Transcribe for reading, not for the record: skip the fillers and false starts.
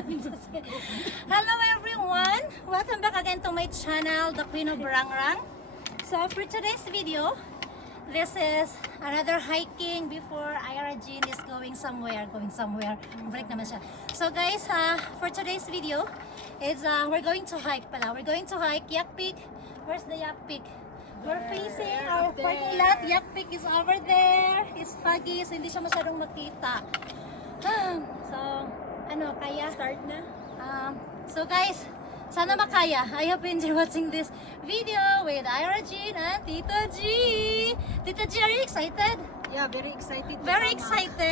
Hello everyone! Welcome back again to my channel, The Queen of Barangrang. So for today's video, this is another hiking before Ira Jean is going somewhere. Break naman siya. So guys, for today's video, is we're going to hike pala. We're going to hike Yak Peak. Where's the Yak Peak? We're facing our parking lot. Yak Peak is over there. It's foggy, so hindi siya masyadong makita. So, ano, kaya? Start na? So guys, sana makaya. I hope you enjoy watching this video with Ira Jean and Tita G. Tita G, are you excited? Yeah, very excited. Very excited.